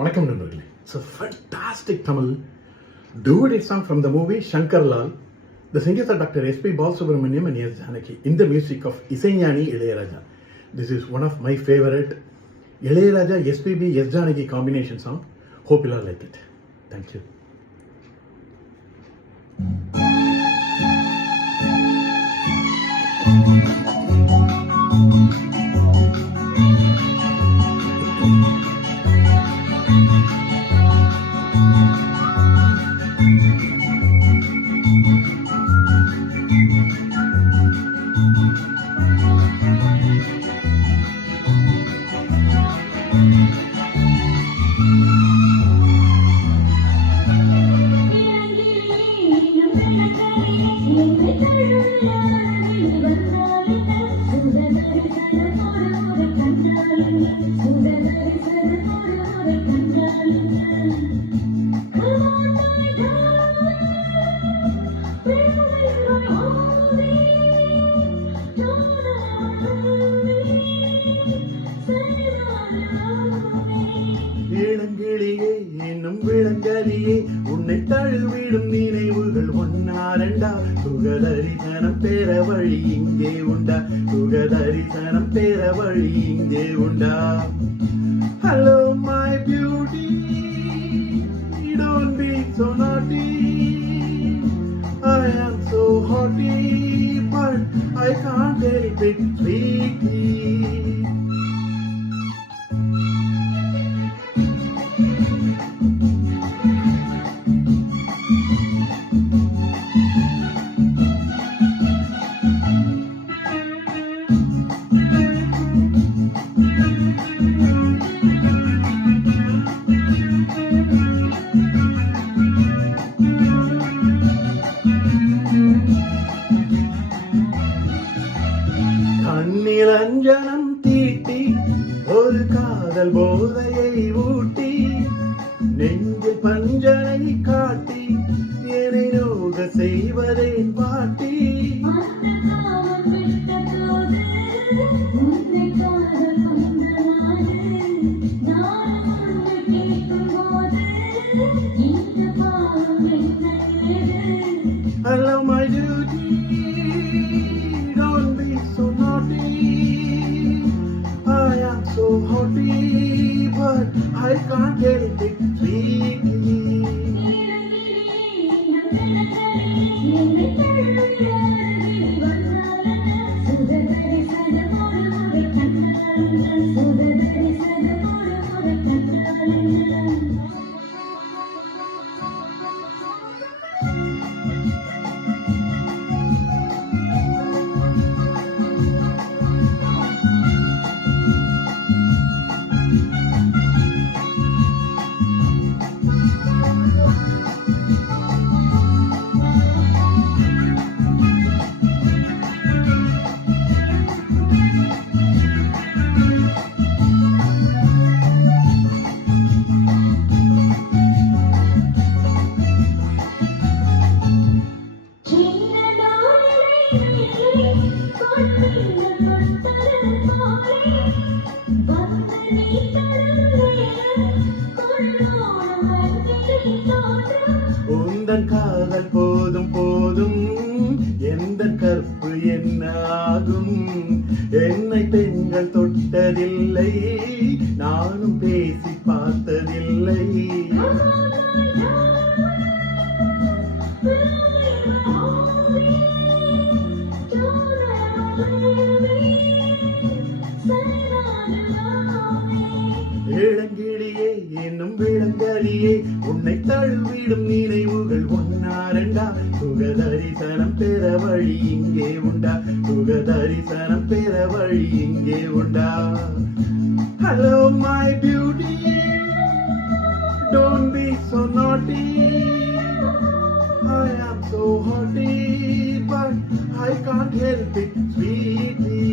வணக்கம் நண்பர்களே. It's a fantastic Tamil duet song from the movie Shankar Lal. The singers are Dr. S.P. Balasubramaniam and S. Janaki in the music of Isaignani Ilayaraja. This is one of my favorite Ilayaraja SPB S. Janaki combination song. Hope you all like it. Thank you. இளங்கிளியே என்னும் விளங்கலியே உன்னை தழுவிடும் நினைவுகள் ஒன்னாரண்டா. சுகதரிசனம் பெற வழி இங்கே உண்டா, சுகதரிசனம் பெற வழி இங்கே உண்டா. Hello my beauty, don't be so naughty. I am so haughty, but I can't help it, sweetie. நிரஞ்சனம் தீட்டி ஒரு காதல் போதையை ஊட்டி நெஞ்சில் பஞ்சனை காட்டி என்னை நோக செய்வதை பாட்டி. Hello my duty, don't be so naughty. I am so haughty, but I can't help it, sweetie. உந்தன் காதல் போதும் போதும் எந்த கற்பு என்ன ஆகும். என்னை பெண்கள் தொட்டதில்லை, நானும் பேசி பார்த்ததில்லை. இளங்கிளியே என்னும் விளங்கலியே உன்னை தழுவிடும் நினைவுகள் ஒன்னாரண்டா. சுகதரிசனம் பெற வழி இங்கே உண்டா, சுகதரிசனம் பெற வழி இங்கே உண்டா. Hello my beauty, don't be so naughty. I am so haughty, but I can't help it, sweetie.